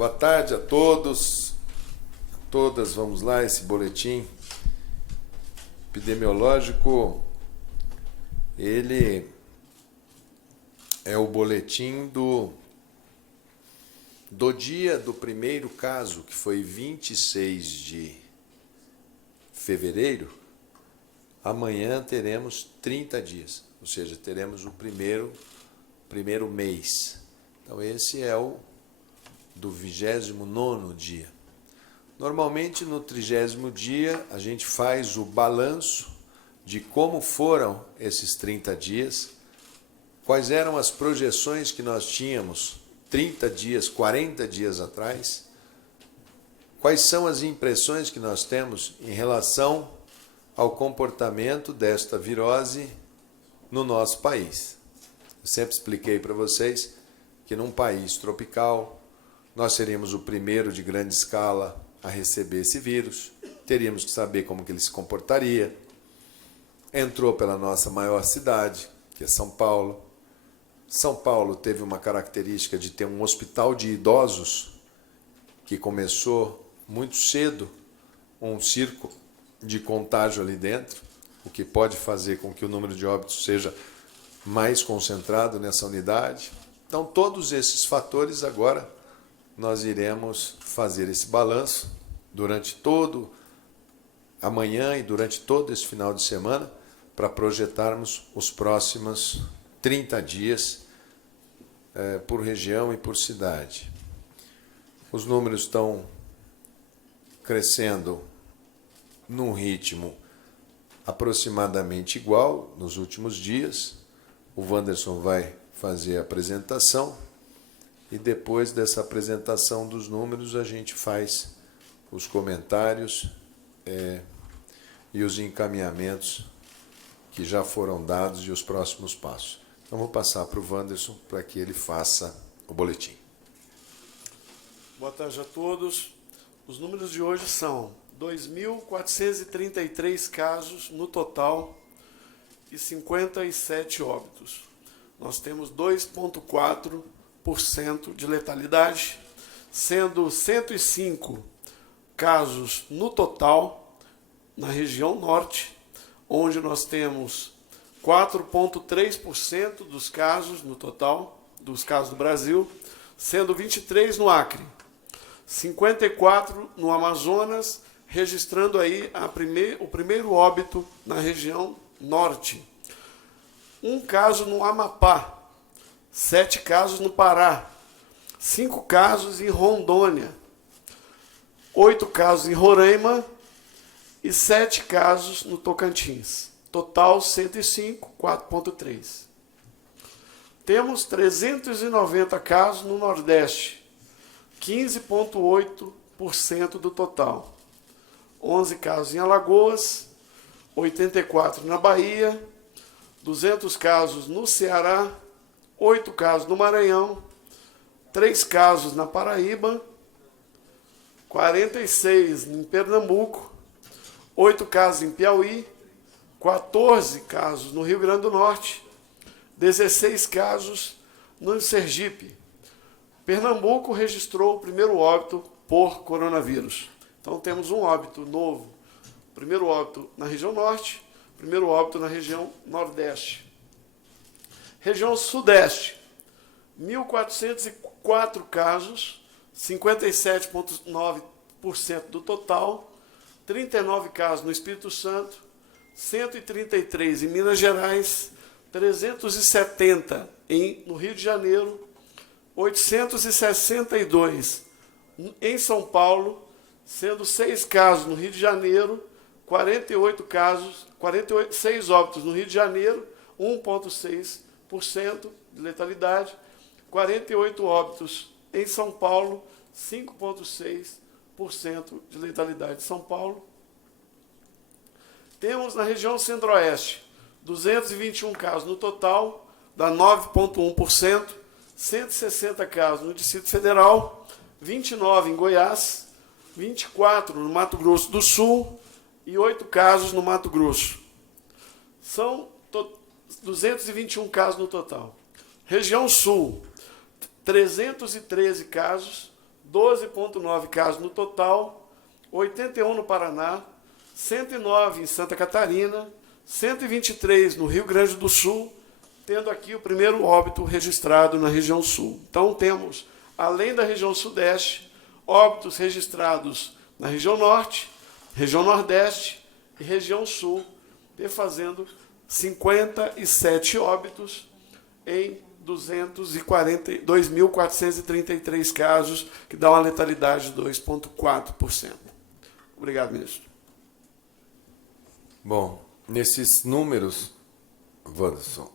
Boa tarde a todos, a todas. Vamos lá, esse boletim epidemiológico, ele é o boletim do dia do primeiro caso, que foi 26 de fevereiro. Amanhã teremos 30 dias, ou seja, teremos o primeiro mês. Então esse é o do 29º dia. Normalmente no 30º dia a gente faz o balanço de como foram esses 30 dias, quais eram as projeções que nós tínhamos 30 dias, 40 dias atrás, quais são as impressões que nós temos em relação ao comportamento desta virose no nosso país. Eu sempre expliquei para vocês que num país tropical nós seríamos o primeiro de grande escala a receber esse vírus, teríamos que saber como que ele se comportaria. Entrou pela nossa maior cidade, que é São Paulo. São Paulo teve uma característica de ter um hospital de idosos que começou muito cedo um circo de contágio ali dentro, o que pode fazer com que o número de óbitos seja mais concentrado nessa unidade. Então, todos esses fatores agora nós iremos fazer esse balanço durante todo amanhã e durante todo esse final de semana para projetarmos os próximos 30 dias por região e por cidade. Os números estão crescendo num ritmo aproximadamente igual nos últimos dias. O Wanderson vai fazer a apresentação e depois dessa apresentação dos números a gente faz os comentários e os encaminhamentos que já foram dados e os próximos passos. Então vou passar para o Wanderson para que ele faça o boletim. Boa tarde a todos. Os números de hoje são 2.433 casos no total e 57 óbitos. Nós temos 2,4% de letalidade, sendo 105 casos no total na região norte, onde nós temos 4,3% dos casos no total, dos casos do Brasil, sendo 23 no Acre, 54 no Amazonas, registrando aí o primeiro óbito na região norte. Um caso no Amapá, 7 casos no Pará, 5 casos em Rondônia, 8 casos em Roraima e 7 casos no Tocantins. Total 105, 4,3. Temos 390 casos no Nordeste, 15,8% do total. 11 casos em Alagoas, 84 na Bahia, 200 casos no Ceará, 8 casos no Maranhão, 3 casos na Paraíba, 46 em Pernambuco, 8 casos em Piauí, 14 casos no Rio Grande do Norte, 16 casos no Sergipe. Pernambuco registrou o primeiro óbito por coronavírus. Então temos um óbito novo, primeiro óbito na região norte, primeiro óbito na região nordeste. Região sudeste, 1.404 casos, 57,9% do total, 39 casos no Espírito Santo, 133 em Minas Gerais, 370 no Rio de Janeiro, 862 em São Paulo, sendo 6 casos no Rio de Janeiro, 6 óbitos no Rio de Janeiro, 1,6% de letalidade, 48 óbitos em São Paulo, 5,6% de letalidade de São Paulo. Temos na região centro-oeste 221 casos no total, dá 9,1%, 160 casos no Distrito Federal, 29 em Goiás, 24 no Mato Grosso do Sul e 8 casos no Mato Grosso. São 221 casos no total. Região Sul, 313 casos, 12,9 casos no total, 81 no Paraná, 109 em Santa Catarina, 123 no Rio Grande do Sul, tendo aqui o primeiro óbito registrado na região sul. Então, temos, além da região sudeste, óbitos registrados na região norte, região nordeste e região sul, fazendo 57 óbitos em 2.433 casos, que dá uma letalidade de 2,4%. Obrigado, ministro. Bom, nesses números, Wanderson,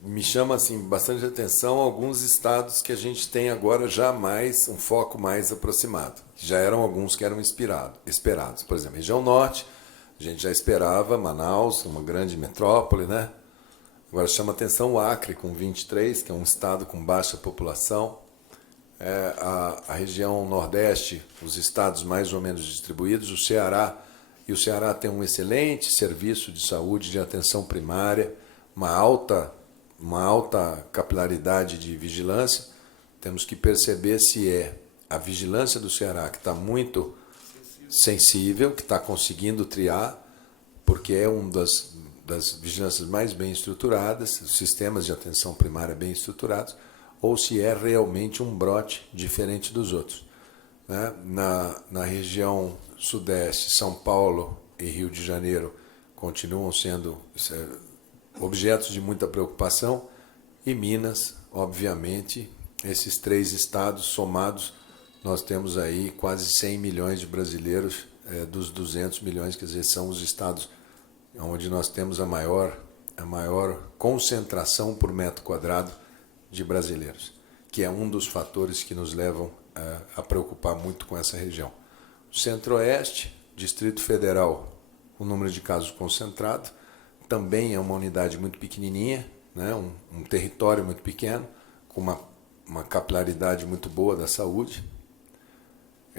me chama assim, bastante atenção alguns estados que a gente tem agora já mais um foco mais aproximado. Já eram alguns que eram esperados. Por exemplo, região norte, a gente já esperava Manaus, uma grande metrópole, né? Agora chama atenção o Acre, com 23, que é um estado com baixa população. A região nordeste, os estados mais ou menos distribuídos, o Ceará tem um excelente serviço de saúde, de atenção primária, uma alta capilaridade de vigilância. Temos que perceber se é a vigilância do Ceará que está muito sensível, que está conseguindo triar, porque é uma das vigilâncias mais bem estruturadas, os sistemas de atenção primária bem estruturados, ou se é realmente um brote diferente dos outros. Né? Na região sudeste, São Paulo e Rio de Janeiro continuam sendo objetos de muita preocupação, e Minas, obviamente, esses três estados somados, nós temos aí quase 100 milhões de brasileiros, dos 200 milhões, quer dizer, são os estados onde nós temos a maior concentração por metro quadrado de brasileiros, que é um dos fatores que nos levam a preocupar muito com essa região. O Centro-Oeste, Distrito Federal, o número de casos concentrado, também é uma unidade muito pequenininha, né? um território muito pequeno, com uma capilaridade muito boa da saúde.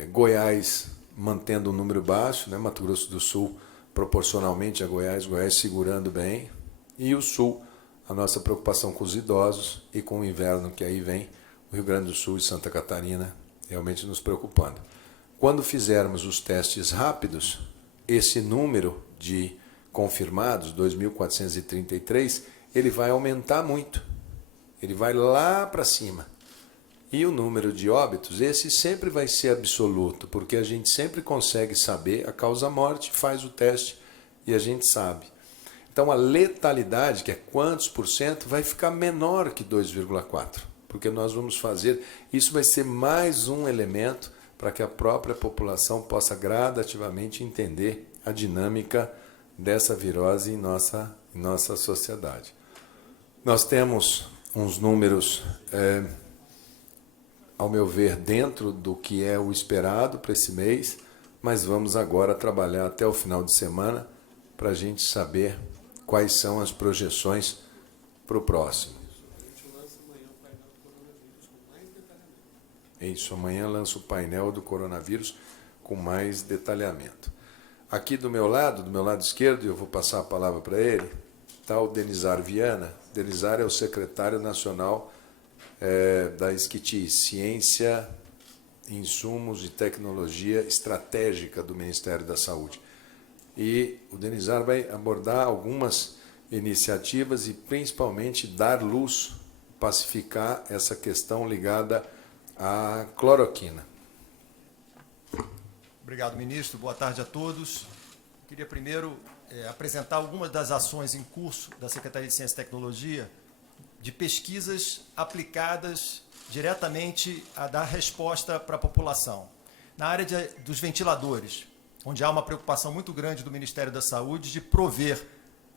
Goiás mantendo um número baixo, né? Mato Grosso do Sul proporcionalmente a Goiás segurando bem, e o Sul, a nossa preocupação com os idosos e com o inverno que aí vem, o Rio Grande do Sul e Santa Catarina realmente nos preocupando. Quando fizermos os testes rápidos, esse número de confirmados, 2.433, ele vai aumentar muito, ele vai lá para cima. E o número de óbitos, esse sempre vai ser absoluto, porque a gente sempre consegue saber a causa-morte, faz o teste e a gente sabe. Então a letalidade, que é quantos por cento, vai ficar menor que 2,4, porque nós vamos fazer, isso vai ser mais um elemento para que a própria população possa gradativamente entender a dinâmica dessa virose em nossa sociedade. Nós temos uns números, ao meu ver, dentro do que é o esperado para esse mês, mas vamos agora trabalhar até o final de semana para a gente saber quais são as projeções para o próximo. Isso, amanhã lança o painel do coronavírus com mais detalhamento. Aqui do meu lado esquerdo, eu vou passar a palavra para ele, está o Denizar Viana. Denizar é o secretário nacional da SCTI, Ciência, Insumos e Tecnologia Estratégica do Ministério da Saúde. E o Denizar vai abordar algumas iniciativas e principalmente dar luz, pacificar essa questão ligada à cloroquina. Obrigado, ministro. Boa tarde a todos. Queria primeiro apresentar algumas das ações em curso da Secretaria de Ciência e Tecnologia de pesquisas aplicadas diretamente a dar resposta para a população. Na área dos ventiladores, onde há uma preocupação muito grande do Ministério da Saúde de prover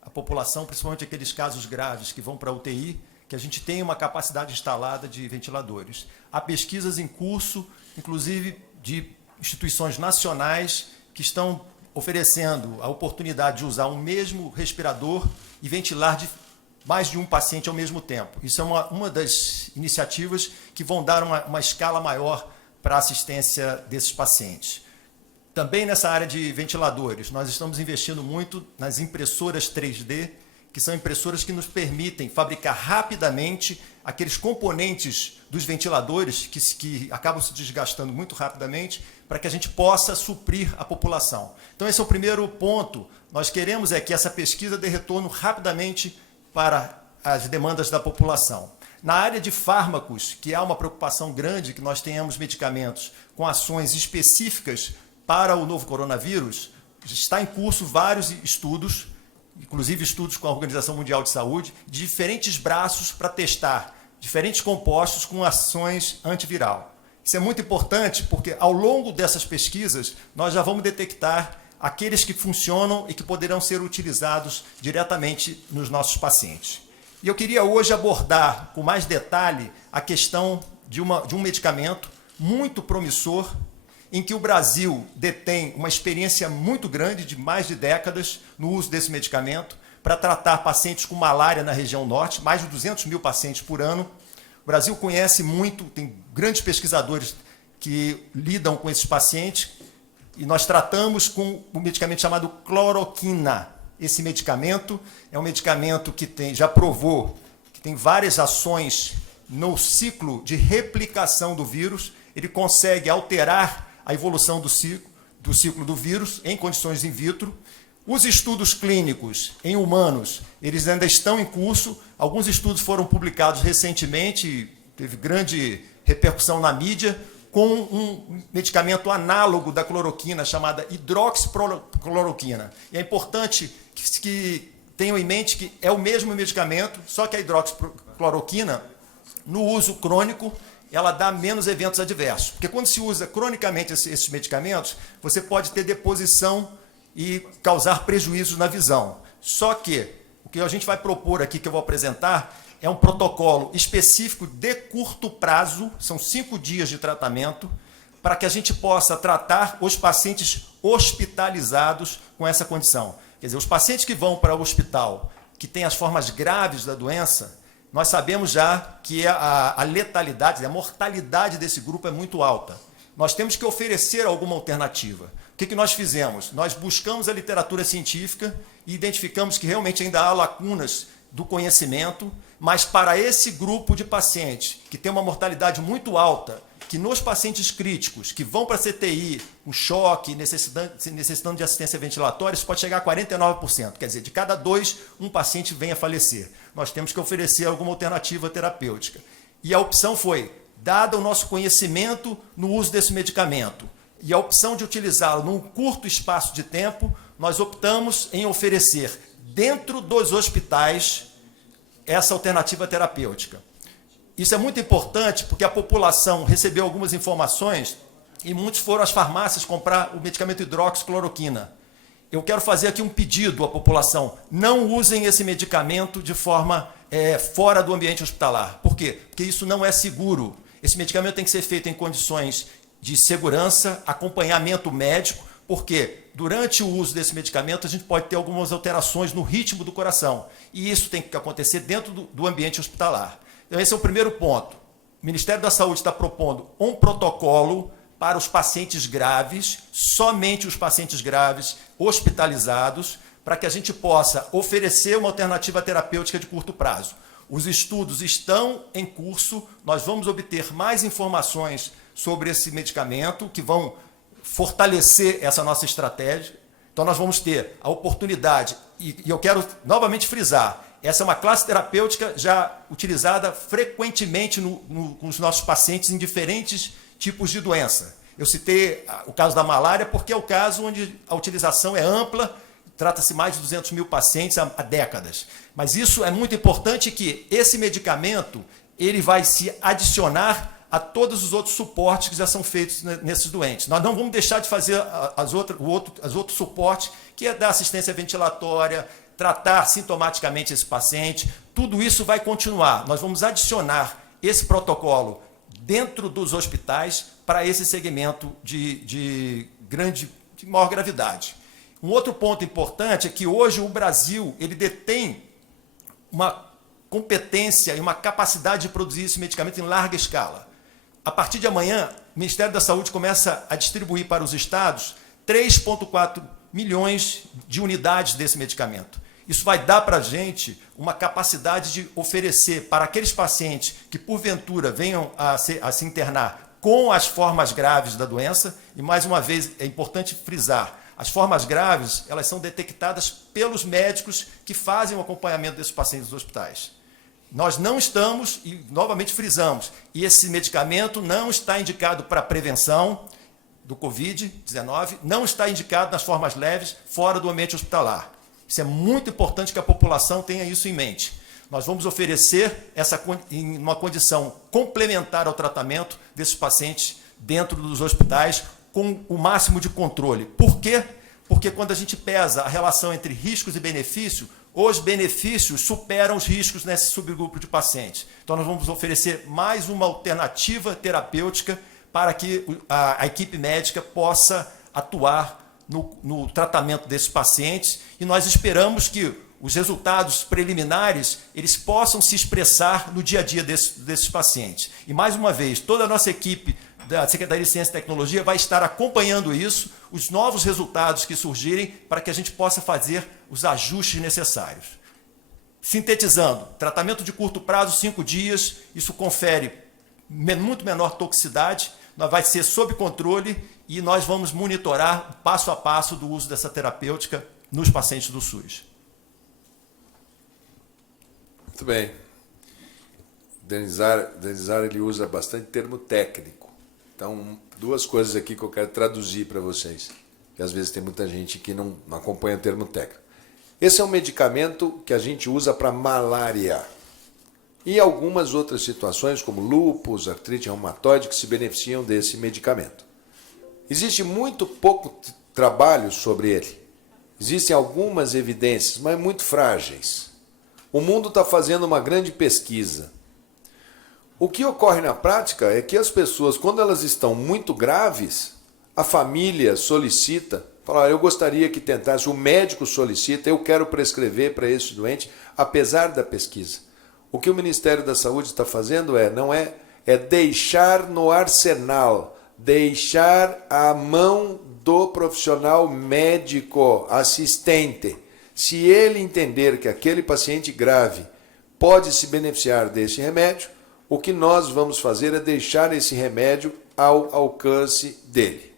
a população, principalmente aqueles casos graves que vão para a UTI, que a gente tenha uma capacidade instalada de ventiladores. Há pesquisas em curso, inclusive de instituições nacionais que estão oferecendo a oportunidade de usar um mesmo respirador e ventilar mais de um paciente ao mesmo tempo. Isso é uma das iniciativas que vão dar uma escala maior para a assistência desses pacientes. Também nessa área de ventiladores, nós estamos investindo muito nas impressoras 3D, que são impressoras que nos permitem fabricar rapidamente aqueles componentes dos ventiladores que acabam se desgastando muito rapidamente, para que a gente possa suprir a população. Então, esse é o primeiro ponto. Nós queremos que essa pesquisa dê retorno rapidamente para as demandas da população. Na área de fármacos, que há uma preocupação grande que nós tenhamos medicamentos com ações específicas para o novo coronavírus, está em curso vários estudos, inclusive estudos com a Organização Mundial de Saúde, de diferentes braços para testar diferentes compostos com ações antiviral. Isso é muito importante porque, ao longo dessas pesquisas, nós já vamos detectar aqueles que funcionam e que poderão ser utilizados diretamente nos nossos pacientes. E eu queria hoje abordar com mais detalhe a questão de um medicamento muito promissor, em que o Brasil detém uma experiência muito grande de mais de décadas no uso desse medicamento para tratar pacientes com malária na região norte, mais de 200 mil pacientes por ano. O Brasil conhece muito, tem grandes pesquisadores que lidam com esses pacientes, e nós tratamos com um medicamento chamado cloroquina. Esse medicamento é um medicamento que já provou que tem várias ações no ciclo de replicação do vírus. Ele consegue alterar a evolução do ciclo do vírus em condições in vitro. Os estudos clínicos em humanos, eles ainda estão em curso. Alguns estudos foram publicados recentemente, teve grande repercussão na mídia, com um medicamento análogo da cloroquina, chamada hidroxicloroquina. E é importante que tenham em mente que é o mesmo medicamento, só que a hidroxicloroquina, no uso crônico, ela dá menos eventos adversos. Porque quando se usa cronicamente esses medicamentos, você pode ter deposição e causar prejuízos na visão. Só que o que a gente vai propor aqui, que eu vou apresentar, é um protocolo específico de curto prazo, são 5 dias de tratamento, para que a gente possa tratar os pacientes hospitalizados com essa condição. Quer dizer, os pacientes que vão para o hospital, que têm as formas graves da doença, nós sabemos já que a letalidade, a mortalidade desse grupo é muito alta. Nós temos que oferecer alguma alternativa. O que nós fizemos? Nós buscamos a literatura científica e identificamos que realmente ainda há lacunas do conhecimento, mas para esse grupo de pacientes que tem uma mortalidade muito alta, que nos pacientes críticos, que vão para a CTI, um choque, necessitando de assistência ventilatória, isso pode chegar a 49%. Quer dizer, de cada 2, um paciente vem a falecer. Nós temos que oferecer alguma alternativa terapêutica. E a opção foi, dado o nosso conhecimento no uso desse medicamento, e a opção de utilizá-lo num curto espaço de tempo, nós optamos em oferecer, dentro dos hospitais, essa alternativa terapêutica. Isso é muito importante porque a população recebeu algumas informações e muitos foram às farmácias comprar o medicamento hidroxicloroquina. Eu quero fazer aqui um pedido à população: não usem esse medicamento de forma fora do ambiente hospitalar. Por quê? Porque isso não é seguro. Esse medicamento tem que ser feito em condições de segurança, acompanhamento médico, porque durante o uso desse medicamento a gente pode ter algumas alterações no ritmo do coração. E isso tem que acontecer dentro do ambiente hospitalar. Então, esse é o primeiro ponto. O Ministério da Saúde está propondo um protocolo para os pacientes graves, somente os pacientes graves hospitalizados, para que a gente possa oferecer uma alternativa terapêutica de curto prazo. Os estudos estão em curso, nós vamos obter mais informações sobre esse medicamento, que vão fortalecer essa nossa estratégia. Então, nós vamos ter a oportunidade, e eu quero novamente frisar, essa é uma classe terapêutica já utilizada frequentemente com os nossos pacientes em diferentes tipos de doença. Eu citei o caso da malária porque é o caso onde a utilização é ampla, trata-se mais de 200 mil pacientes há décadas. Mas isso é muito importante, que esse medicamento ele vai se adicionar a todos os outros suportes que já são feitos nesses doentes. Nós não vamos deixar de fazer as outros suportes, que é da assistência ventilatória, tratar sintomaticamente esse paciente. Tudo isso vai continuar. Nós vamos adicionar esse protocolo dentro dos hospitais para esse segmento de maior gravidade. Um outro ponto importante é que hoje o Brasil ele detém uma competência e uma capacidade de produzir esse medicamento em larga escala. A partir de amanhã, o Ministério da Saúde começa a distribuir para os estados 3,4 milhões de unidades desse medicamento. Isso vai dar para a gente uma capacidade de oferecer para aqueles pacientes que, porventura, venham a se internar com as formas graves da doença, e, mais uma vez, é importante frisar, as formas graves, elas são detectadas pelos médicos que fazem o acompanhamento desses pacientes nos hospitais. Nós não estamos, e novamente frisamos, e esse medicamento não está indicado para prevenção do Covid-19, não está indicado nas formas leves fora do ambiente hospitalar. Isso é muito importante que a população tenha isso em mente. Nós vamos oferecer em uma condição complementar ao tratamento desses pacientes dentro dos hospitais com o máximo de controle. Por quê? Porque quando a gente pesa a relação entre riscos e benefícios, os benefícios superam os riscos nesse subgrupo de pacientes. Então, nós vamos oferecer mais uma alternativa terapêutica para que a equipe médica possa atuar no tratamento desses pacientes, e nós esperamos que os resultados preliminares eles possam se expressar no dia a dia desses pacientes. E, mais uma vez, toda a nossa equipe da Secretaria de Ciência e Tecnologia vai estar acompanhando isso, os novos resultados que surgirem, para que a gente possa fazer os ajustes necessários. Sintetizando, tratamento de curto prazo, 5 dias, isso confere muito menor toxicidade, vai ser sob controle e nós vamos monitorar passo a passo do uso dessa terapêutica nos pacientes do SUS. Muito bem. Denizar ele usa bastante termo técnico. Então, duas coisas aqui que eu quero traduzir para vocês, que às vezes tem muita gente que não acompanha o termo técnico. Esse é um medicamento que a gente usa para malária e algumas outras situações, como lúpus, artrite reumatoide, que se beneficiam desse medicamento. Existe muito pouco trabalho sobre ele. Existem algumas evidências, mas muito frágeis. O mundo está fazendo uma grande pesquisa. O que ocorre na prática é que as pessoas, quando elas estão muito graves, a família solicita, fala, eu gostaria que tentasse, o médico solicita, eu quero prescrever para esse doente, apesar da pesquisa. O que o Ministério da Saúde está fazendo é deixar no arsenal, deixar à mão do profissional médico assistente. Se ele entender que aquele paciente grave pode se beneficiar desse remédio, o que nós vamos fazer é deixar esse remédio ao alcance dele.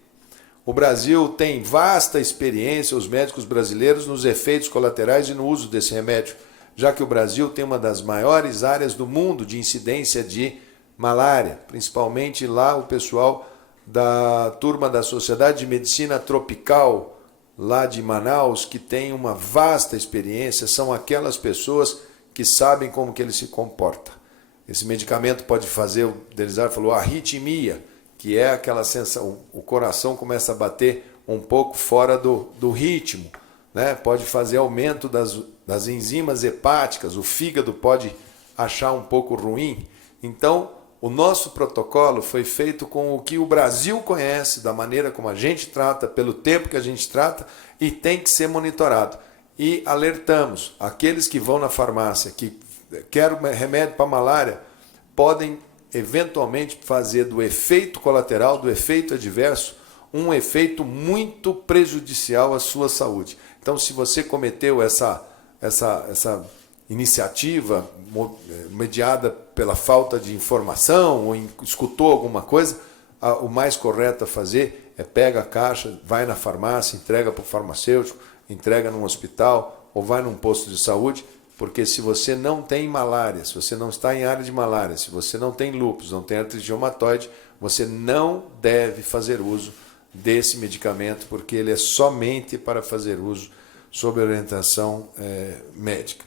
O Brasil tem vasta experiência, os médicos brasileiros, nos efeitos colaterais e no uso desse remédio, já que o Brasil tem uma das maiores áreas do mundo de incidência de malária, principalmente lá o pessoal da turma da Sociedade de Medicina Tropical, lá de Manaus, que tem uma vasta experiência, são aquelas pessoas que sabem como que ele se comporta. Esse medicamento pode fazer, o Denizar falou, arritmia, que é aquela sensação, o coração começa a bater um pouco fora do ritmo, né? Pode fazer aumento das enzimas hepáticas, o fígado pode achar um pouco ruim. Então, o nosso protocolo foi feito com o que o Brasil conhece, da maneira como a gente trata, pelo tempo que a gente trata, e tem que ser monitorado. E alertamos, aqueles que vão na farmácia, que querem remédio para malária, podem eventualmente fazer do efeito colateral, do efeito adverso, um efeito muito prejudicial à sua saúde. Então, se você cometeu essa iniciativa mediada pela falta de informação ou escutou alguma coisa, o mais correto a fazer é pega a caixa, vai na farmácia, entrega para o farmacêutico, entrega num hospital ou vai num posto de saúde, porque se você não tem malária, se você não está em área de malária, se você não tem lúpus, não tem artrite reumatoide, você não deve fazer uso desse medicamento, porque ele é somente para fazer uso sob orientação médica.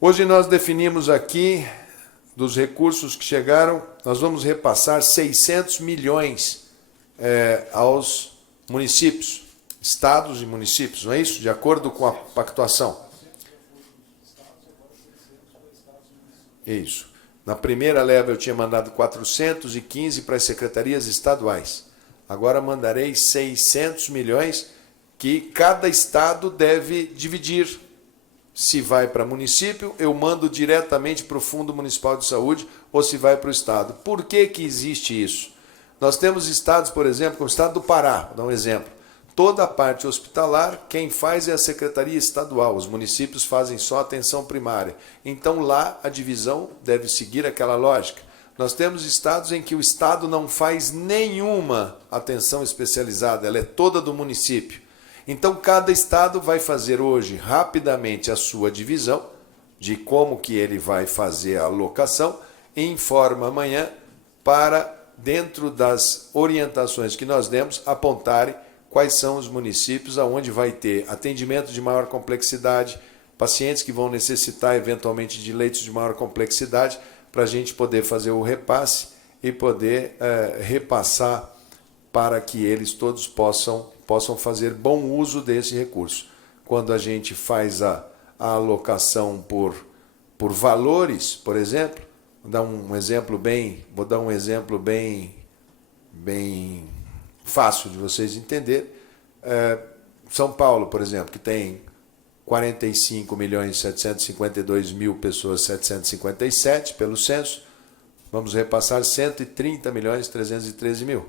Hoje nós definimos aqui, dos recursos que chegaram, nós vamos repassar 600 milhões aos municípios, estados e municípios, não é isso? De acordo com a pactuação. Isso. Na primeira leva eu tinha mandado 415 para as secretarias estaduais. Agora mandarei 600 milhões que cada estado deve dividir. Se vai para município, eu mando diretamente para o Fundo Municipal de Saúde, ou se vai para o estado. Por que que existe isso? Nós temos estados, por exemplo, como o estado do Pará, vou dar um exemplo. Toda a parte hospitalar, quem faz é a Secretaria Estadual. Os municípios fazem só atenção primária. Então, lá, a divisão deve seguir aquela lógica. Nós temos estados em que o Estado não faz nenhuma atenção especializada, ela é toda do município. Então, cada estado vai fazer hoje, rapidamente, a sua divisão, de como que ele vai fazer a alocação, e informa amanhã para, dentro das orientações que nós demos, apontarem quais são os municípios onde vai ter atendimento de maior complexidade, pacientes que vão necessitar eventualmente de leitos de maior complexidade, para a gente poder fazer o repasse e poder repassar para que eles todos possam fazer bom uso desse recurso. Quando a gente faz a alocação por valores, por exemplo, vou dar um exemplo bem fácil de vocês entenderem. São Paulo, por exemplo, que tem 45.752.000 pessoas, 757 pelo censo, vamos repassar 130.313.000.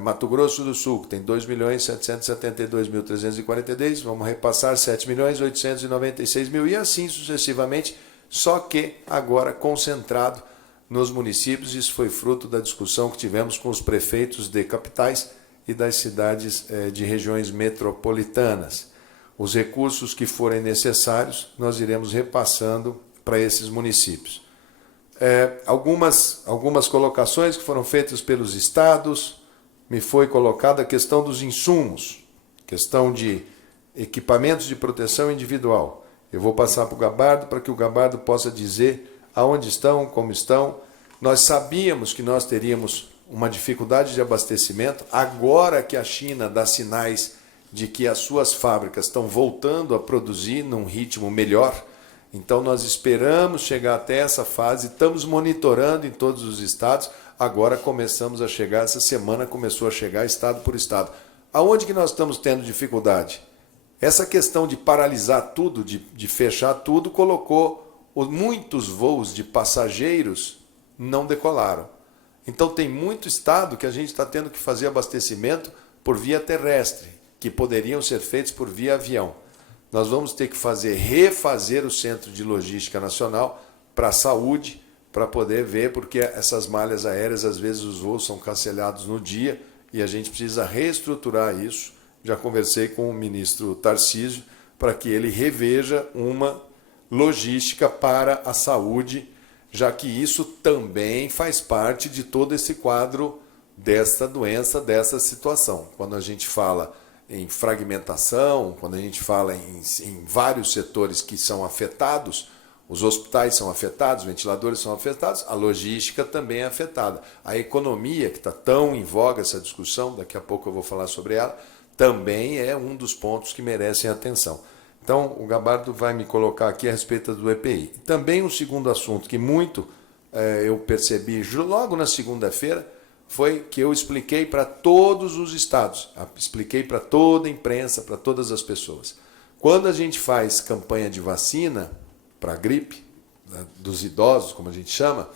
Mato Grosso do Sul, que tem 2.772.342, vamos repassar 7.896.000 e assim sucessivamente, só que agora concentrado nos municípios. Isso foi fruto da discussão que tivemos com os prefeitos de capitais e das cidades de regiões metropolitanas. Os recursos que forem necessários, nós iremos repassando para esses municípios. Algumas colocações que foram feitas pelos estados, me foi colocada a questão dos insumos, questão de equipamentos de proteção individual. Eu vou passar para o Gabardo para que o Gabardo possa dizer aonde estão, como estão. Nós sabíamos que nós teríamos uma dificuldade de abastecimento, agora que a China dá sinais de que as suas fábricas estão voltando a produzir num ritmo melhor. Então nós esperamos chegar até essa fase, estamos monitorando em todos os estados, agora começamos a chegar, essa semana começou a chegar estado por estado. Aonde que nós estamos tendo dificuldade? Essa questão de paralisar tudo, de fechar tudo, colocou muitos voos de passageiros não decolaram. Então tem muito estado que a gente está tendo que fazer abastecimento por via terrestre, que poderiam ser feitos por via avião. Nós vamos ter que refazer o Centro de Logística Nacional para a saúde, para poder ver, porque essas malhas aéreas, às vezes os voos são cancelados no dia e a gente precisa reestruturar isso. Já conversei com o ministro Tarcísio para que ele reveja uma logística para a saúde, já que isso também faz parte de todo esse quadro desta doença, dessa situação. Quando a gente fala em fragmentação, quando a gente fala em vários setores que são afetados, os hospitais são afetados, os ventiladores são afetados, a logística também é afetada. A economia, que está tão em voga essa discussão, daqui a pouco eu vou falar sobre ela, também é um dos pontos que merecem atenção. Então, o Gabardo vai me colocar aqui a respeito do EPI. Também um segundo assunto que eu percebi logo na segunda-feira, foi que eu expliquei para todos os estados, expliquei para toda a imprensa, para todas as pessoas. Quando a gente faz campanha de vacina para a gripe, dos idosos, como a gente chama,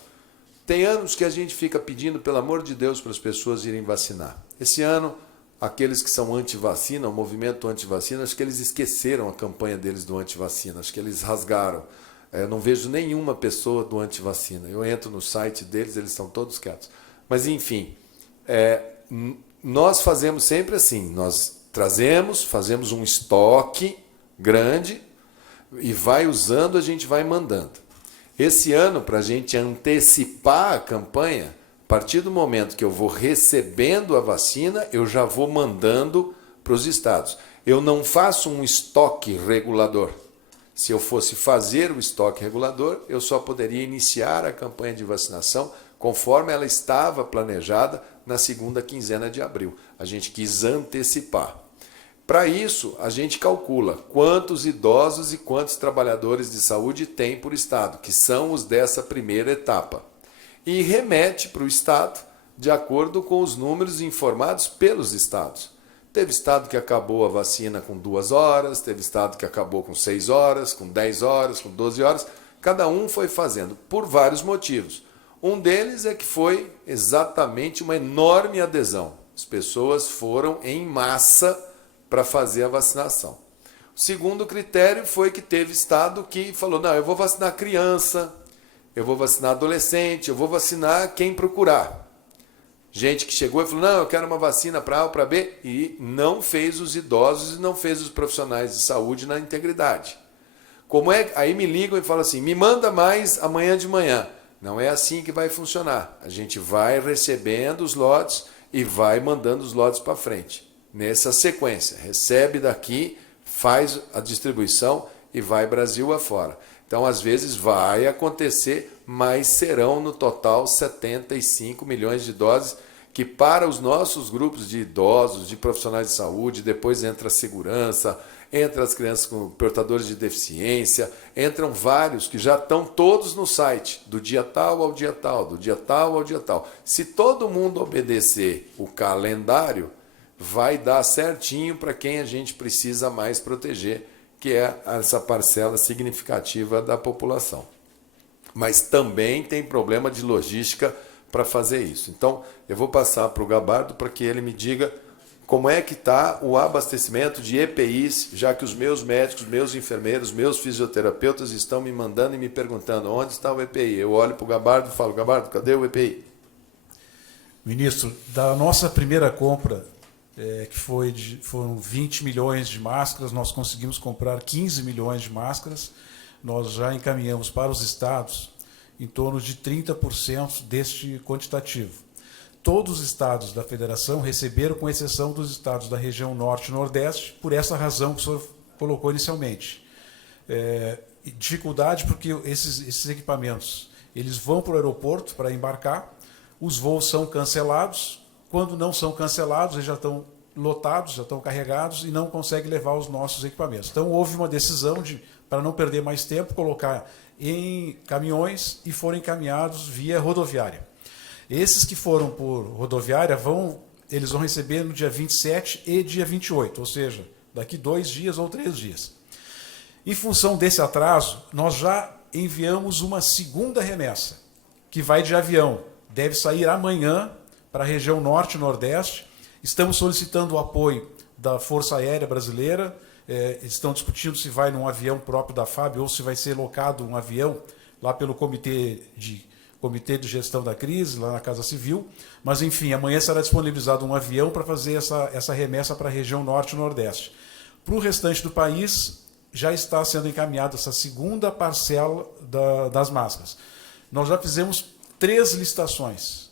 tem anos que a gente fica pedindo, pelo amor de Deus, para as pessoas irem vacinar. Esse ano, aqueles que são anti-vacina, o movimento anti-vacina, acho que eles esqueceram a campanha deles do anti-vacina, acho que eles rasgaram. Eu não vejo nenhuma pessoa do anti-vacina. Eu entro no site deles, eles estão todos quietos. Mas, enfim, nós fazemos sempre assim, nós fazemos um estoque grande e vai usando, a gente vai mandando. Esse ano, para a gente antecipar a campanha, a partir do momento que eu vou recebendo a vacina, eu já vou mandando para os estados. Eu não faço um estoque regulador. Se eu fosse fazer o estoque regulador, eu só poderia iniciar a campanha de vacinação conforme ela estava planejada na segunda quinzena de abril. A gente quis antecipar. Para isso, a gente calcula quantos idosos e quantos trabalhadores de saúde tem por estado, que são os dessa primeira etapa. E remete para o estado de acordo com os números informados pelos estados. Teve estado que acabou a vacina com 2 horas, teve estado que acabou com 6 horas, com 10 horas, com 12 horas. Cada um foi fazendo por vários motivos. Um deles é que foi exatamente uma enorme adesão. As pessoas foram em massa para fazer a vacinação. O segundo critério foi que teve estado que falou, não, eu vou vacinar criança, eu vou vacinar adolescente, eu vou vacinar quem procurar. Gente que chegou e falou, não, eu quero uma vacina para A ou para B, e não fez os idosos e não fez os profissionais de saúde na integridade. Como é? Aí me ligam e falam assim, me manda mais amanhã de manhã. Não é assim que vai funcionar. A gente vai recebendo os lotes e vai mandando os lotes para frente. Nessa sequência, recebe daqui, faz a distribuição e vai Brasil afora. Então, às vezes, vai acontecer, mas serão no total 75 milhões de doses, que para os nossos grupos de idosos, de profissionais de saúde, depois entra a segurança, entra as crianças com portadores de deficiência, entram vários que já estão todos no site, do dia tal ao dia tal, do dia tal ao dia tal. Se todo mundo obedecer o calendário, vai dar certinho para quem a gente precisa mais proteger, que é essa parcela significativa da população. Mas também tem problema de logística para fazer isso. Então, eu vou passar para o Gabardo para que ele me diga como é que está o abastecimento de EPIs, já que os meus médicos, meus enfermeiros, meus fisioterapeutas estão me mandando e me perguntando onde está o EPI. Eu olho para o Gabardo e falo, Gabardo, cadê o EPI? Ministro, da nossa primeira compra, que foram 20 milhões de máscaras, nós conseguimos comprar 15 milhões de máscaras, nós já encaminhamos para os estados em torno de 30% deste quantitativo. Todos os estados da federação receberam, com exceção dos estados da região norte e nordeste, por essa razão que o senhor colocou inicialmente. Dificuldade porque esses equipamentos eles vão para o aeroporto para embarcar, os voos são cancelados, quando não são cancelados, eles já estão lotados, já estão carregados e não conseguem levar os nossos equipamentos. Então, houve uma decisão de, para não perder mais tempo, colocar em caminhões e foram encaminhados via rodoviária. Esses que foram por rodoviária, eles vão receber no dia 27 e dia 28, ou seja, daqui 2 dias ou 3 dias. Em função desse atraso, nós já enviamos uma segunda remessa, que vai de avião. Deve sair amanhã para a região norte e nordeste. Estamos solicitando o apoio da Força Aérea Brasileira. Estão discutindo se vai num avião próprio da FAB ou se vai ser locado um avião lá pelo Comitê de Gestão da Crise, lá na Casa Civil. Mas, enfim, amanhã será disponibilizado um avião para fazer essa remessa para a região norte e nordeste. Para o restante do país, já está sendo encaminhada essa segunda parcela das máscaras. Nós já fizemos 3 licitações.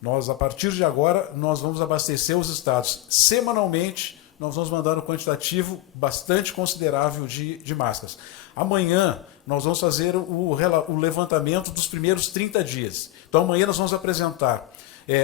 Nós, a partir de agora, nós vamos abastecer os estados. Semanalmente, nós vamos mandar um quantitativo bastante considerável de máscaras. Amanhã, nós vamos fazer o levantamento dos primeiros 30 dias. Então, amanhã nós vamos apresentar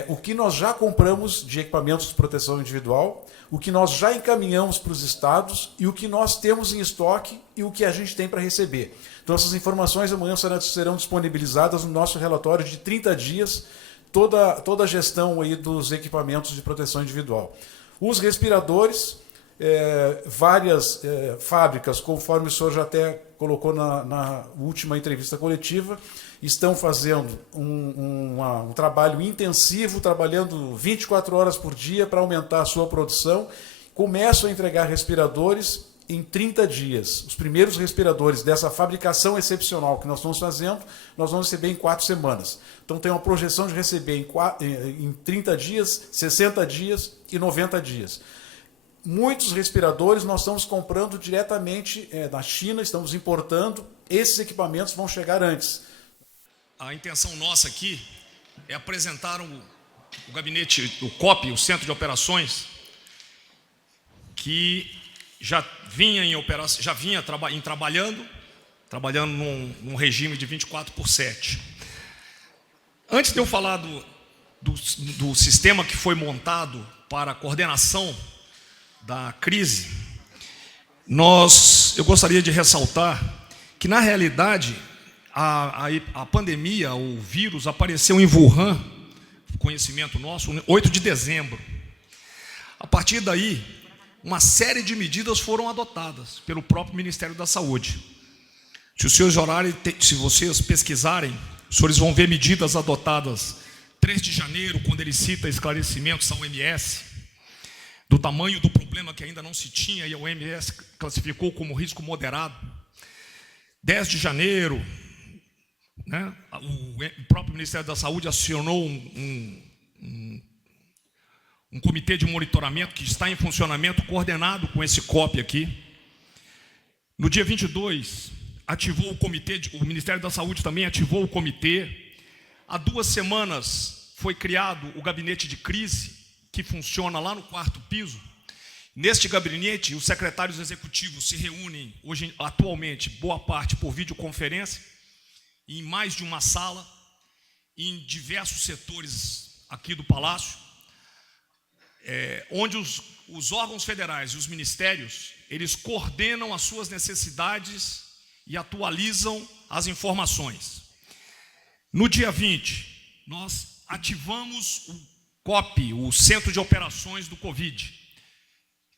o que nós já compramos de equipamentos de proteção individual, o que nós já encaminhamos para os estados e o que nós temos em estoque e o que a gente tem para receber. Então, essas informações amanhã serão disponibilizadas no nosso relatório de 30 dias, toda a gestão aí dos equipamentos de proteção individual. Os respiradores, várias fábricas, conforme o senhor já até colocou na última entrevista coletiva, estão fazendo um trabalho intensivo, trabalhando 24 horas por dia para aumentar a sua produção. Começam a entregar respiradores em 30 dias. Os primeiros respiradores dessa fabricação excepcional que nós estamos fazendo, nós vamos receber em 4 semanas. Então, tem uma projeção de receber em 30 dias, 60 dias e 90 dias. Muitos respiradores nós estamos comprando diretamente na China, estamos importando. Esses equipamentos vão chegar antes. A intenção nossa aqui é apresentar o gabinete, o COP, o Centro de Operações, que já vinha trabalhando num regime de 24/7. Antes de eu falar do sistema que foi montado para a coordenação da crise, eu gostaria de ressaltar que, na realidade, a pandemia, o vírus, apareceu em Wuhan, conhecimento nosso, 8 de dezembro. A partir daí, uma série de medidas foram adotadas pelo próprio Ministério da Saúde. Se os senhores olharem, se vocês pesquisarem, os senhores vão ver medidas adotadas 3 de janeiro, quando ele cita esclarecimentos à OMS, do tamanho do problema que ainda não se tinha, e a OMS classificou como risco moderado. 10 de janeiro, né, o próprio Ministério da Saúde acionou um comitê de monitoramento que está em funcionamento, coordenado com esse COP aqui. No dia 22, ativou o comitê, o Ministério da Saúde também ativou o comitê. Há 2 semanas foi criado o gabinete de crise, que funciona lá no 4º piso. Neste gabinete, os secretários executivos se reúnem, hoje, atualmente, boa parte por videoconferência, em mais de uma sala, em diversos setores aqui do Palácio, onde os órgãos federais e os ministérios, eles coordenam as suas necessidades e atualizam as informações. No dia 20, nós ativamos o COP, o Centro de Operações do Covid,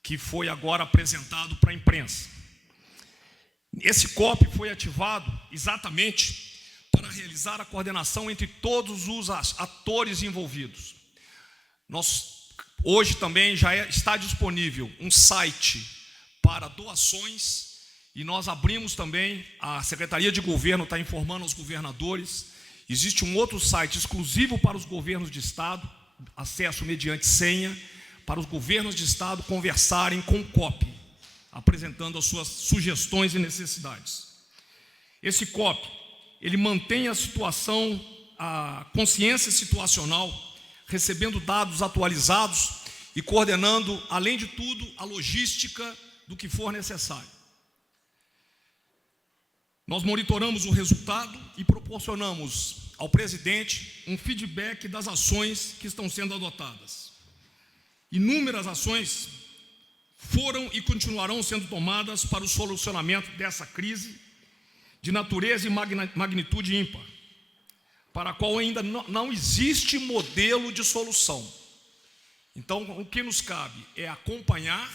que foi agora apresentado para a imprensa. Esse COP foi ativado exatamente para realizar a coordenação entre todos os atores envolvidos. Hoje também já está disponível um site para doações, e nós abrimos também, a Secretaria de Governo está informando aos governadores, existe um outro site exclusivo para os governos de Estado, acesso mediante senha, para os governos de Estado conversarem com o COP, apresentando as suas sugestões e necessidades. Esse COP, ele mantém a situação, a consciência situacional, recebendo dados atualizados e coordenando, além de tudo, a logística do que for necessário. Nós monitoramos o resultado e proporcionamos ao presidente um feedback das ações que estão sendo adotadas. Inúmeras ações foram e continuarão sendo tomadas para o solucionamento dessa crise de natureza e magnitude ímpar, para a qual ainda não existe modelo de solução. Então, o que nos cabe é acompanhar,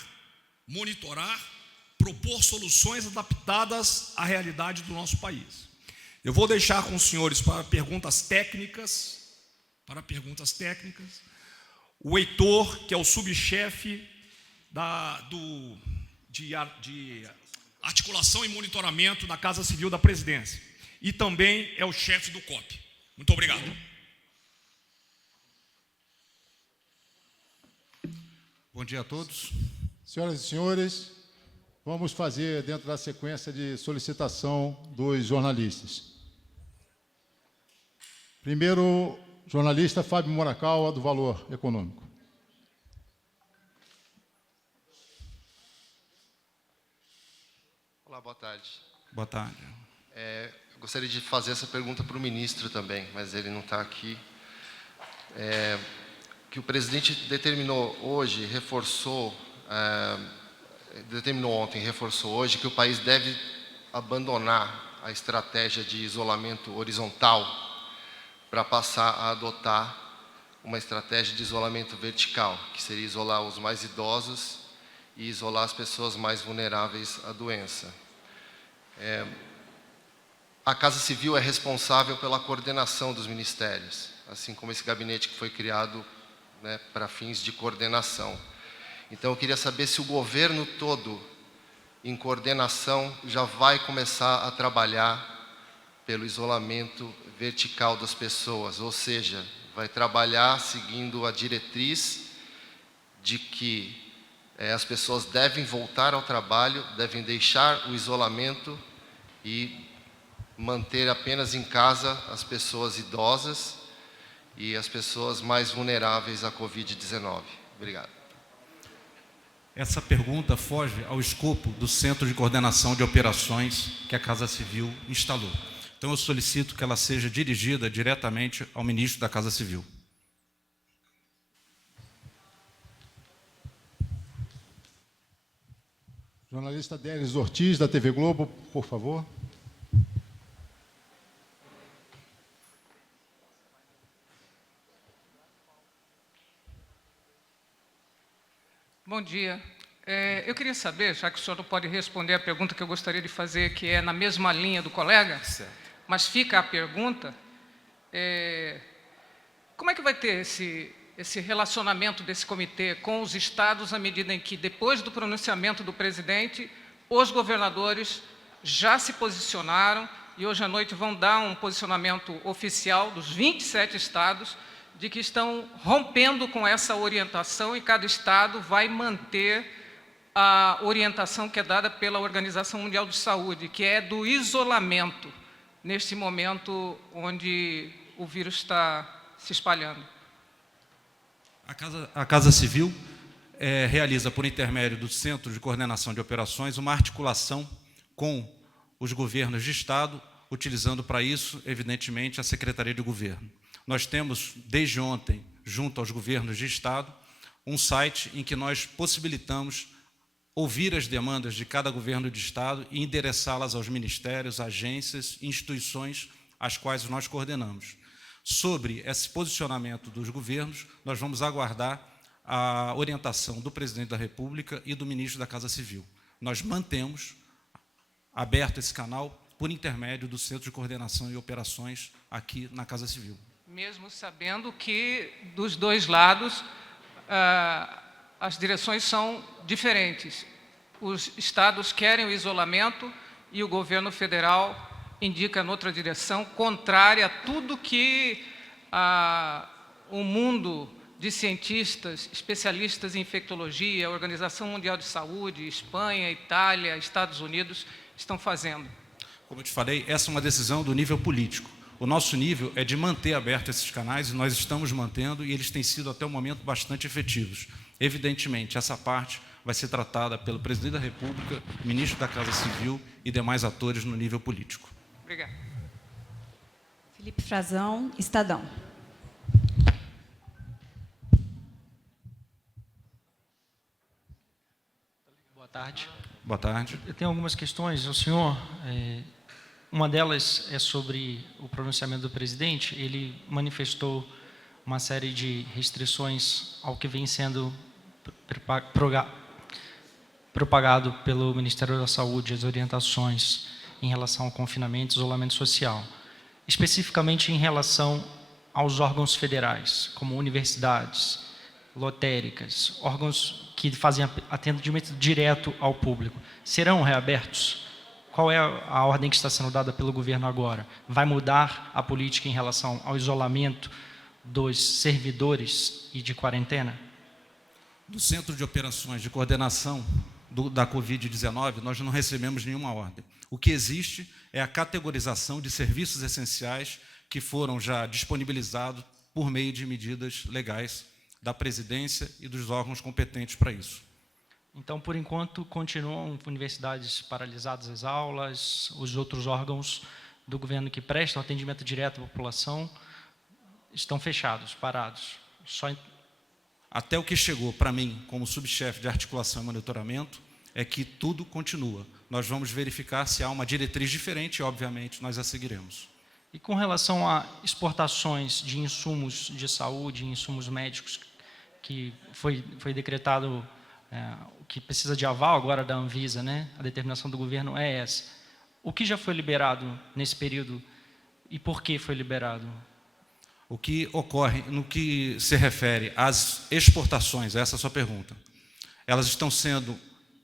monitorar, propor soluções adaptadas à realidade do nosso país. Eu vou deixar com os senhores para perguntas técnicas, o Heitor, que é o subchefe de articulação e monitoramento da Casa Civil da Presidência, e também é o chefe do COP. Muito obrigado. Bom dia a todos. Senhoras e senhores, vamos fazer dentro da sequência de solicitação dos jornalistas. Primeiro, jornalista Fábio Morakawa, do Valor Econômico. Olá, boa tarde. Boa tarde. Eu gostaria de fazer essa pergunta para o ministro também, mas ele não está aqui. Que o presidente determinou ontem, reforçou hoje, que o país deve abandonar a estratégia de isolamento horizontal para passar a adotar uma estratégia de isolamento vertical, que seria isolar os mais idosos e isolar as pessoas mais vulneráveis à doença. A Casa Civil é responsável pela coordenação dos ministérios, assim como esse gabinete que foi criado, né, para fins de coordenação. Então, eu queria saber se o governo todo, em coordenação, já vai começar a trabalhar pelo isolamento vertical das pessoas, ou seja, vai trabalhar seguindo a diretriz de que as pessoas devem voltar ao trabalho, devem deixar o isolamento e manter apenas em casa as pessoas idosas e as pessoas mais vulneráveis à Covid-19. Obrigado. Essa pergunta foge ao escopo do Centro de Coordenação de Operações que a Casa Civil instalou. Então, eu solicito que ela seja dirigida diretamente ao ministro da Casa Civil. Jornalista Délis Ortiz, da TV Globo, por favor. Bom dia. Eu queria saber, já que o senhor não pode responder a pergunta que eu gostaria de fazer, que é na mesma linha do colega, Certo. mas fica a pergunta, como é que vai ter esse relacionamento desse comitê com os estados à medida em que, depois do pronunciamento do presidente, os governadores já se posicionaram e hoje à noite vão dar um posicionamento oficial dos 27 estados de que estão rompendo com essa orientação e cada estado vai manter a orientação que é dada pela Organização Mundial de Saúde, que é do isolamento, neste momento onde o vírus está se espalhando. A Casa Civil realiza, por intermédio do Centro de Coordenação de Operações, uma articulação com os governos de Estado, utilizando para isso, evidentemente, a Secretaria de Governo. Nós temos, desde ontem, junto aos governos de Estado, um site em que nós possibilitamos ouvir as demandas de cada governo de Estado e endereçá-las aos ministérios, agências e instituições às quais nós coordenamos. Sobre esse posicionamento dos governos, nós vamos aguardar a orientação do presidente da República e do ministro da Casa Civil. Nós mantemos aberto esse canal por intermédio do Centro de Coordenação e Operações aqui na Casa Civil. Mesmo sabendo que, dos dois lados, as direções são diferentes. Os estados querem o isolamento e o governo federal indica noutra direção, contrária a tudo que o mundo de cientistas, especialistas em infectologia, a Organização Mundial de Saúde, Espanha, Itália, Estados Unidos estão fazendo. Como eu te falei, essa é uma decisão do nível político. O nosso nível é de manter abertos esses canais e nós estamos mantendo e eles têm sido até o momento bastante efetivos. Evidentemente, essa parte vai ser tratada pelo presidente da República, ministro da Casa Civil e demais atores no nível político. Obrigado. Felipe Frazão, Estadão. Boa tarde. Boa tarde. Eu tenho algumas questões ao senhor. Uma delas é sobre o pronunciamento do presidente. Ele manifestou uma série de restrições ao que vem sendo propagado pelo Ministério da Saúde, as orientações em relação ao confinamento e isolamento social, especificamente em relação aos órgãos federais, como universidades, lotéricas, órgãos que fazem atendimento direto ao público. Serão reabertos? Qual é a ordem que está sendo dada pelo governo agora? Vai mudar a política em relação ao isolamento dos servidores e de quarentena? Do Centro de Operações de Coordenação da Covid-19, nós não recebemos nenhuma ordem. O que existe é a categorização de serviços essenciais que foram já disponibilizados por meio de medidas legais da presidência e dos órgãos competentes para isso. Então, por enquanto, continuam universidades paralisadas as aulas, os outros órgãos do governo que prestam atendimento direto à população estão fechados, parados. Até o que chegou para mim, como subchefe de articulação e monitoramento, é que tudo continua. Nós vamos verificar se há uma diretriz diferente e, obviamente, nós a seguiremos. E com relação a exportações de insumos de saúde, insumos médicos, que foi decretado, que precisa de aval agora da Anvisa, né? A determinação do governo é essa. O que já foi liberado nesse período e por que foi liberado? O que ocorre no que se refere às exportações, essa é a sua pergunta, elas estão sendo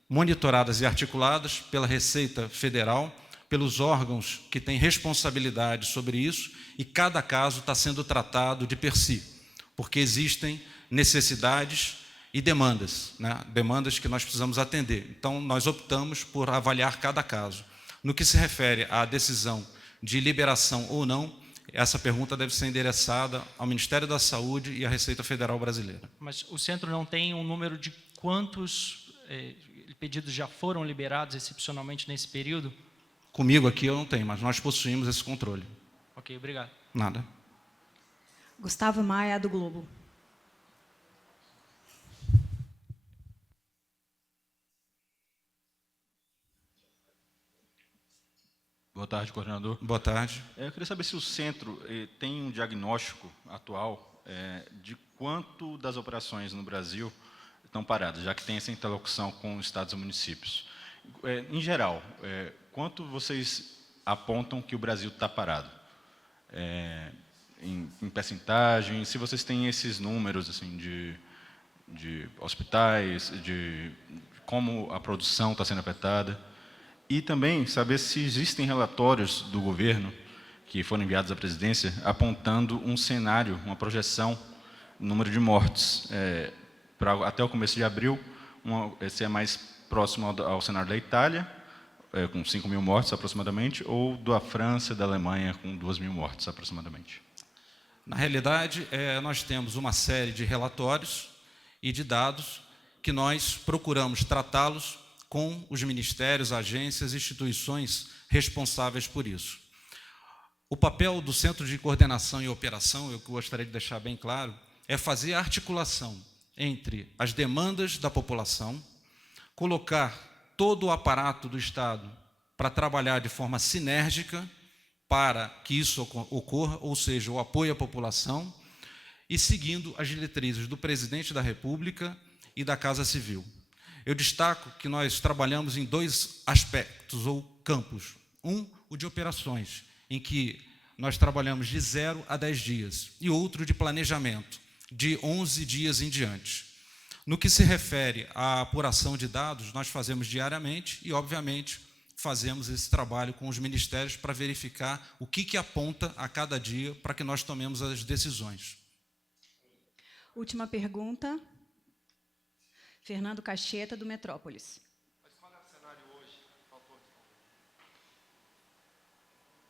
monitoradas e articuladas pela Receita Federal, pelos órgãos que têm responsabilidade sobre isso, e cada caso está sendo tratado de per si, porque existem necessidades e demandas, né? Demandas que nós precisamos atender. Então, nós optamos por avaliar cada caso. No que se refere à decisão de liberação ou não, essa pergunta deve ser endereçada ao Ministério da Saúde e à Receita Federal Brasileira. Mas o centro não tem um número de quantos pedidos já foram liberados excepcionalmente nesse período? Comigo aqui eu não tenho, mas nós possuímos esse controle. Ok, obrigado. Nada. Gustavo Maia, do Globo. Boa tarde, coordenador. Boa tarde. Eu queria saber se o centro tem um diagnóstico atual de quanto das operações no Brasil estão paradas, já que tem essa interlocução com os estados e municípios. Em geral, quanto vocês apontam que o Brasil está parado? em percentagem, se vocês têm esses números assim, de hospitais, de como a produção está sendo afetada, e também saber se existem relatórios do governo que foram enviados à presidência apontando um cenário, uma projeção, número de mortes. Até o começo de abril, esse é mais próximo ao cenário da Itália, com 5.000 mortes aproximadamente, ou da França, da Alemanha, com 2.000 mortes aproximadamente. Na realidade, nós temos uma série de relatórios e de dados que nós procuramos tratá-los com os ministérios, agências, instituições responsáveis por isso. O papel do Centro de Coordenação e Operação, eu gostaria de deixar bem claro, é fazer a articulação entre as demandas da população, colocar todo o aparato do Estado para trabalhar de forma sinérgica para que isso ocorra, ou seja, o apoio à população, e seguindo as diretrizes do Presidente da República e da Casa Civil. Eu destaco que nós trabalhamos em 2 aspectos ou campos. Um, o de operações, em que nós trabalhamos de 0 a 10 dias, e outro de planejamento, de 11 dias em diante. No que se refere à apuração de dados, nós fazemos diariamente e, obviamente, fazemos esse trabalho com os ministérios para verificar o que aponta a cada dia para que nós tomemos as decisões. Última pergunta. Fernando Cacheta, do Metrópolis. Mas qual é o cenário hoje? Faltou.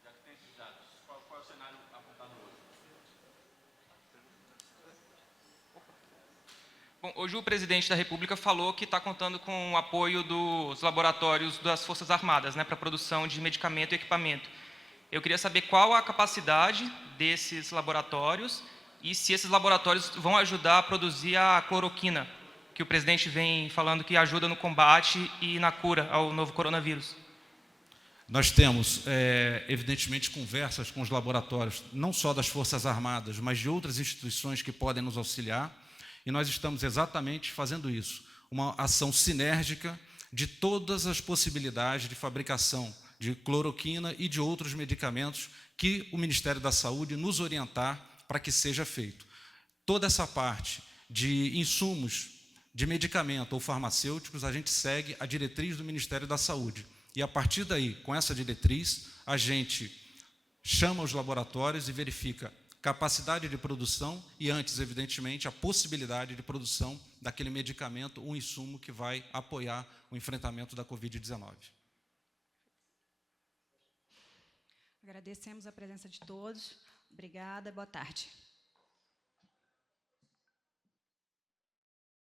Já que tem esses dados, qual é o cenário apontado hoje? Bom, hoje o presidente da República falou que está contando com o apoio dos laboratórios das Forças Armadas, para a produção de medicamento e equipamento. Eu queria saber qual a capacidade desses laboratórios e se esses laboratórios vão ajudar a produzir a cloroquina, que o presidente vem falando que ajuda no combate e na cura ao novo coronavírus. Nós temos, evidentemente, conversas com os laboratórios, não só das Forças Armadas, mas de outras instituições que podem nos auxiliar, e nós estamos exatamente fazendo isso, uma ação sinérgica de todas as possibilidades de fabricação de cloroquina e de outros medicamentos que o Ministério da Saúde nos orientar para que seja feito. Toda essa parte de insumos de medicamento ou farmacêuticos, a gente segue a diretriz do Ministério da Saúde. E, a partir daí, com essa diretriz, a gente chama os laboratórios e verifica capacidade de produção e, antes, evidentemente, a possibilidade de produção daquele medicamento ou insumo que vai apoiar o enfrentamento da Covid-19. Agradecemos a presença de todos. Obrigada, boa tarde.